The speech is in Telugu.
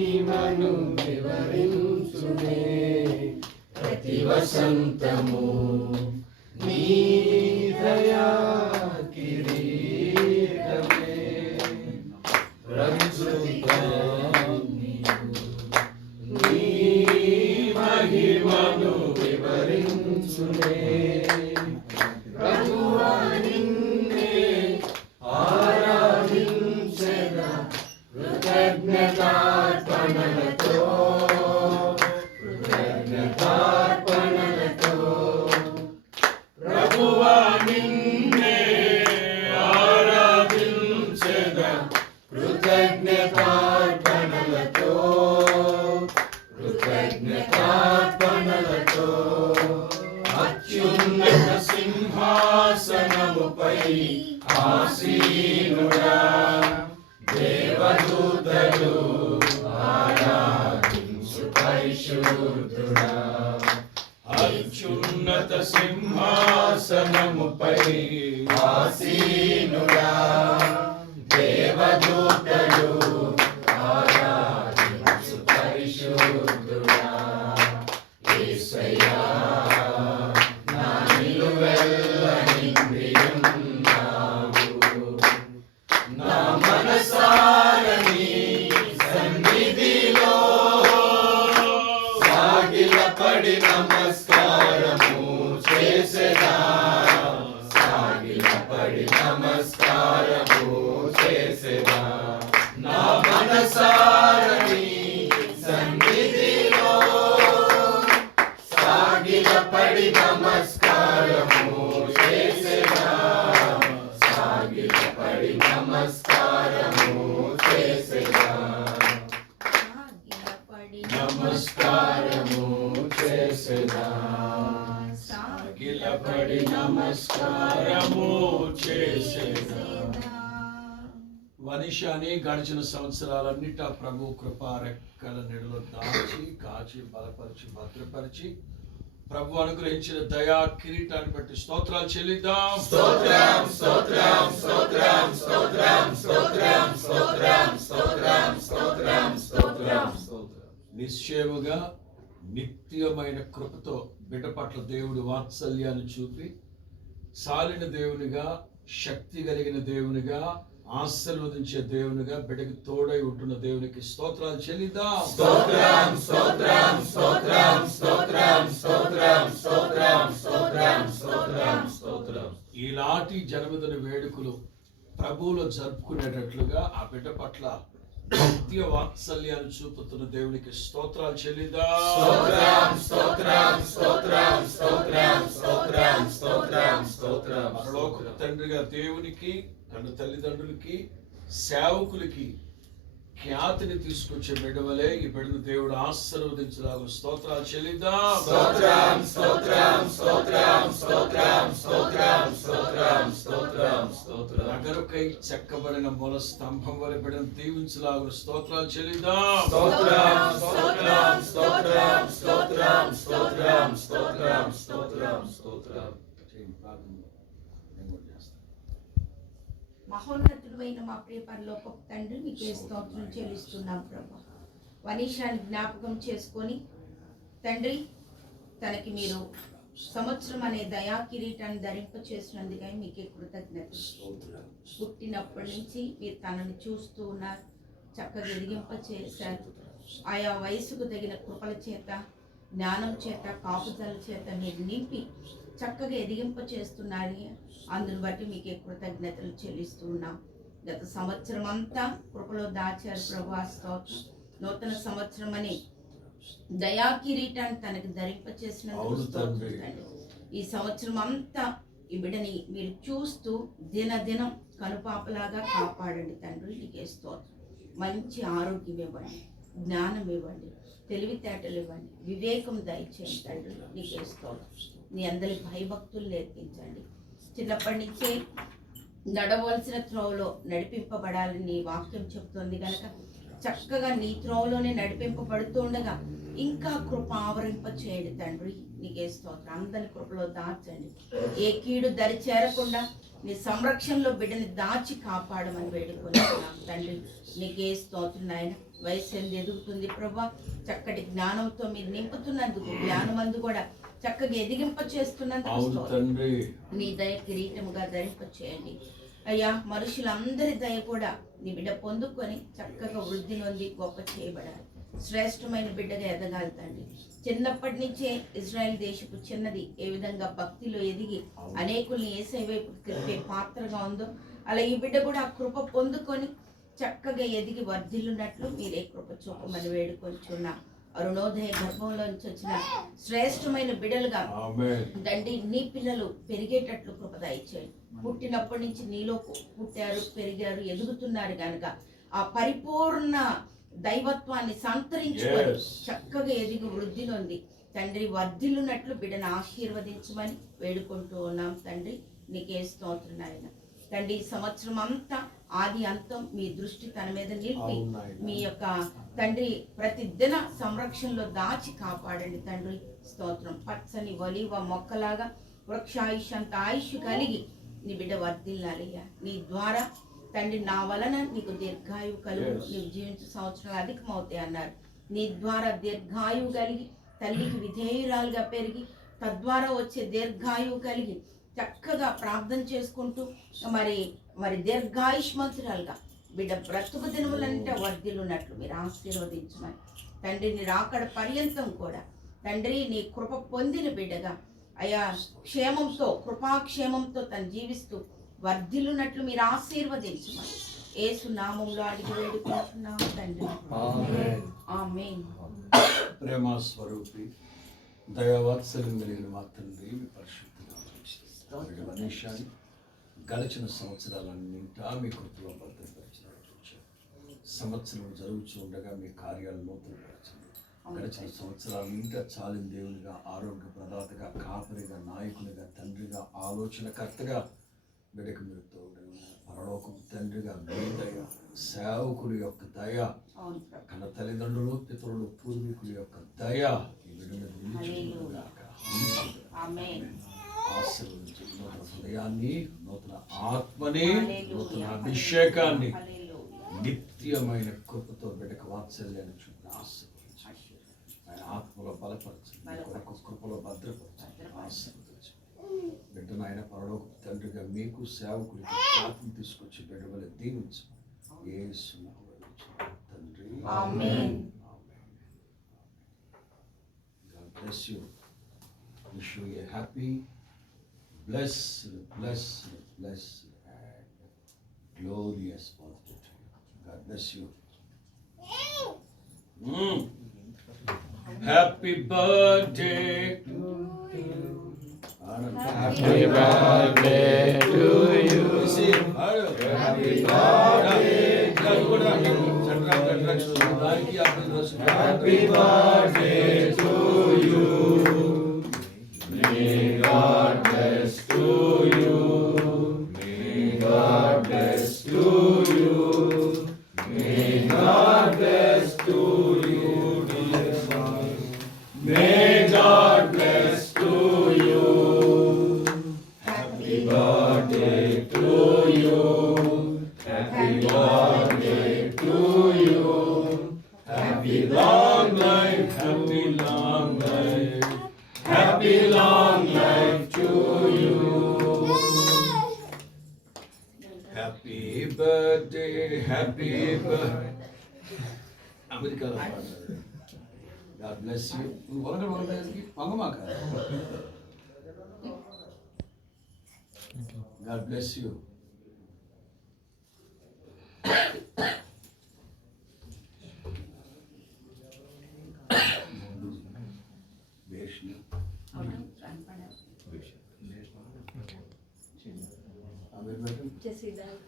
మహిమను వివరించునే ప్రతి వసంతము నీ దయా కిరీటమే ప్రకృతిగా నీ మహిమను వివరించునే ప్రభువా నిన్నే ఆరాధించెదా కృతజ్ఞతార్పణలతో ప్రభువా నిన్నే ఆరాధించెదా కృతజ్ఞతార్పణలతో అత్యున్నత సింహాసనముపై ఆసీనుడా దేవదూతలు ఆరాధించు పరిశుద్ధుడా అత్యున్నత సింహాసనముపై ఆసీనుడా దేవదూతలు ఆరాధించు పరిశుద్ధుడా యేసయ్యా నా నిలువెల్ల నిండియున్నావు నా మనసారని సన్నిధిలో సాగిలపడి నమస్కారము చేసెదా సాగిలపడి నమస్కారము చేసెదా నా మనసారని సన్నిధిలో సాగిలపడి నమస్కారము చేసెదా సాగిలపడి నమస్కారము చేసెదా నమస్కారము చేసెదా సాగిలపడి నమస్కారము చేసెదా. వనిషాని గడిచిన సంవత్సరాలన్నిట ప్రభు కృపా రెక్కల నెడలో దాచి కాచి బలపరిచి భద్రపరిచి ప్రభు అనుగ్రహించిన దయా కిరీటాన్ని బట్టి స్తోత్రాలు చెల్లిద్దాం. స్తోత్రం స్తోత్రం స్తోత్రం స్తోత్రం స్తోత్రం స్తోత్రం స్తోత్రం స్తోత్రం స్తోత్రం స్తోత్రం. నిశ్చయముగా నిత్యమైన కృపతో బిడ్డ పట్ల దేవుడు వాత్సల్యాన్ని చూపి సాలిన దేవునిగా శక్తి కలిగిన దేవునిగా ఆశీర్వదించే దేవునిగా బిడ్డకి తోడై ఉంటున్న దేవునికి స్తోత్రాలు చెల్లిద్దాం. స్తోత్రం స్తోత్రం స్తోత్రం స్తోత్రం స్తోత్రం స్తోత్రం స్తోత్రం స్తోత్రం స్తోత్రం. ఈనాటి జన్మదిన వేడుకలు ప్రభువులో జరుపుకునేటట్లుగా ఆ బిడ్డ పట్ల నిత్య వాత్సల్యాన్ని చూపుతున్న దేవునికి స్తోత్రాలు చెల్లిద్దాం. స్తోత్రం స్తోత్రం స్తోత్రం స్తోత్రం స్తోత్రం స్తోత్రం స్తోత్రం. పరలోక తండ్రిగా దేవునికి తన తల్లిదండ్రులకి సేవకులకి ఖ్యాతిని తీసుకొచ్చే బిడ్డవలే ఈ బిడ్డను దేవుడు ఆశీర్వదించలాగా స్తోత్రాలు చెల్లిద్దాం. స్తోత్రం స్తోత్రం స్తోత్రం స్తోత్రం స్తోత్రం స్తోత్రం స్తోత్రం స్తోత్రం. నగరుకై చెక్కబడిన మూల స్తంభం వలె బిడ్డను దీవించలాగా స్తోత్రాలు చెల్లిద్దాం. స్తోత్రం స్తోత్రం స్తోత్రం స్తోత్రం స్తోత్రం స్తోత్రం స్తోత్రం స్తోత్రం. మహోన్నతుడైన మా ప్రియ పరలోకపు తండ్రి నీకే స్తోత్రం చెల్లిస్తున్నాం ప్రభా. వనీషాన్ని జ్ఞాపకం చేసుకొని తండ్రి తనకి మీరు సంవత్సరం అనే దయా కిరీటాన్ని ధరింప చేసినందుకై మీకే కృతజ్ఞతలు. పుట్టినప్పటి నుంచి మీరు తనని చూస్తూ ఉన్నారు, చక్కగా ఎదిగింప చేశారు. ఆయా వయసుకు తగిన కృపల చేత జ్ఞానం చేత కాపుదల చేత మీరు నింపి చక్కగా ఎదిగింప చేస్తున్నారని అందుని బట్టి మీకే కృతజ్ఞతలు చెల్లిస్తూ ఉన్నాం. గత సంవత్సరం అంతా కృపలో దాచారు ప్రభా, స్తోత్రం. నూతన సంవత్సరం అని దయా కిరీటాన్ని తనకు ధరింప చేసినందుకు స్తోత్రం. ఈ సంవత్సరం అంతా ఈ బిడ్డని మీరు చూస్తూ దినదినం కనుపాపలాగా కాపాడండి తండ్రి. నీకే స్తోత్రం. మంచి ఆరోగ్యం ఇవ్వండి, జ్ఞానం ఇవ్వండి, తెలివితేటలు ఇవ్వండి, వివేకం దయచేయండి తండ్రి. నీకే స్తోత్రం. నీ అందరి భయభక్తులు నేర్పించండి. చిన్నప్పటి నుంచే నడవలసిన త్రోవలో నడిపింపబడాలని నీ వాక్యం చెప్తుంది కనుక చక్కగా నీ త్రోవలోనే నడిపింపబడుతుండగా ఇంకా కృప ఆవరింప చేయండి తండ్రి. నీకే స్తోత్రం. అందరి కృపలో దాచండి. ఏ కీడు దరి చేరకుండా నీ సంరక్షణలో బిడ్డని దాచి కాపాడమని వేడుకుంటున్నాం తండ్రి. నీకే స్తోత్రం నాయన. వయసు ఎదుగుతుంది ప్రభా, చక్కటి జ్ఞానంతో మీరు నింపుతున్నందుకు, జ్ఞానమందు కూడా చక్కగా ఎదిగింప చేస్తున్నందుకు నీ దయ కిరీటముగా ధరింప చేయండి అయ్యా. మనుషులందరి దయ కూడా నీ బిడ్డ పొందుకొని చక్కగా వృద్ధి నొంది గొప్ప చేయబడాలి. శ్రేష్టమైన బిడ్డగా ఎదగాలి తండ్రి. చిన్నప్పటి నుంచే ఇజ్రాయెల్ దేశపు చిన్నది ఏ విధంగా భక్తిలో ఎదిగి అనేకుల్ని యేసయ్య వైపు తిప్పే పాత్రగా ఉందో, అలా ఈ బిడ్డ కూడా ఆ కృప పొందుకొని చక్కగా ఎదిగి వర్ధిల్లున్నట్లు మీరే కృప చూపమని వేడుకొంచున్నా. అరుణోదయ గర్భంలోంచి వచ్చిన శ్రేష్టమైన బిడ్డలుగా తండ్రి నీ పిల్లలు పెరిగేటట్లు కృప దయచేయండి. పుట్టినప్పటి నుంచి నీలో పుట్టారు, పెరిగారు, ఎదుగుతున్నారు కనుక ఆ పరిపూర్ణ దైవత్వాన్ని సంతరించుకొని చక్కగా ఎదిగి వృద్ధి నొంది తండ్రి వర్ధిల్లున్నట్లు బిడ్డను ఆశీర్వదించమని వేడుకుంటూ ఉన్నాం తండ్రి. నీకే స్తోత్రం నాయన. తండ్రి సంవత్సరం అంతా ఆది అంతం మీ దృష్టి తన మీద నిలిపి మీ యొక్క తండ్రి ప్రతిదిన సంరక్షణలో దాచి కాపాడండి తండ్రి. స్తోత్రం. పచ్చని ఒలీవ మొక్కలాగా వృక్షాయుష్ అంత ఆయుష్ కలిగి నీ బిడ్డ వర్ధిల్లాలయ్యా. నీ ద్వారా తండ్రి నా వలన నీకు దీర్ఘాయువు కలుగు, నీవు జీవించే సంవత్సరాలు అధికమవుతాయి అన్నారు. నీ ద్వారా దీర్ఘాయువు కలిగి తల్లికి విధేయురాలుగా పెరిగి తద్వారా వచ్చే దీర్ఘాయువు కలిగి చక్కగా ప్రార్థన చేసుకుంటూ మరి దీర్ఘాయుష్మంతురాలుగా బిడ్డ బ్రతుకు దినములంటే వర్ధిల్లున్నట్లు మీరు ఆశీర్వదించమని తండ్రి. నీ రాకడ పర్యంతం కూడా తండ్రి నీ కృప పొందిన బిడ్డగా అయా క్షేమంతో కృపాక్షేమంతో తను జీవిస్తూ వర్ధిల్లున్నట్లు మీరు ఆశీర్వదించమని యేసు నామములో అడిగి వేడుకుంటున్నాము తండ్రి. ఆమేన్. ప్రేమ స్వరూపి దయావాత్సల్యం కలిగిన మా తండ్రి, మీ పరిశుద్ధ గడిచిన సంవత్సరాలన్నింటా మీ కృపలో భద్రపరిచినట్టు సంవత్సరం జరుగుతూ ఉండగా మీ కార్యాలు నూతనపరచండి. గడిచిన సంవత్సరాలన్నింటా చాలిన దేవునిగా, ఆరోగ్య ప్రదాతగా, కాపరిగా, నాయకునిగా, తండ్రిగా, ఆలోచనకర్తగా బిడ్డకు మీరు తోడు, పరలోకపు తండ్రిగా మీ దయ, సేవకుడి యొక్క దయ, కన్న తల్లిదండ్రులు, పితరులు, పూర్వీకుల యొక్క దయ ఈ బిడ్డ మీద నిలిచిగాక. ఆశీర్వదించు నూతన హృదయాన్ని, నూతన ఆత్మని, నూతన అభిషేకాన్ని, నిత్యమైన కృపతో బిడ్డకు వాత్సల్యాన్ని చూపిన ఆశీర్వదించు. ఆయన ఆత్మలో బలపరచండి, కొరకు కృపలో భద్రపరచండి, ఆశీర్వదించు. బిడ్డను ఆయన పరలోక తండ్రిగా మీకు సేవకుడికి ఆత్మ తీసుకొచ్చి బిడ్డ వల్ల దీవించు. యేసు తండ్రి. ఆమేన్. God bless you. Wish you a happy, blessed, and glorious birthday to you. God bless you. Happy birthday to you. Happy birthday to you. Happy birthday to you. Happy birthday to you. May God bless to you. May God bless to you. May God bless to you. May God bless to you. Happy birthday to you. Happy birthday to you. Happy long life, happy long life. Happy long life to you. Happy birthday, happy birthday. America. God bless you. God bless you. Just see that.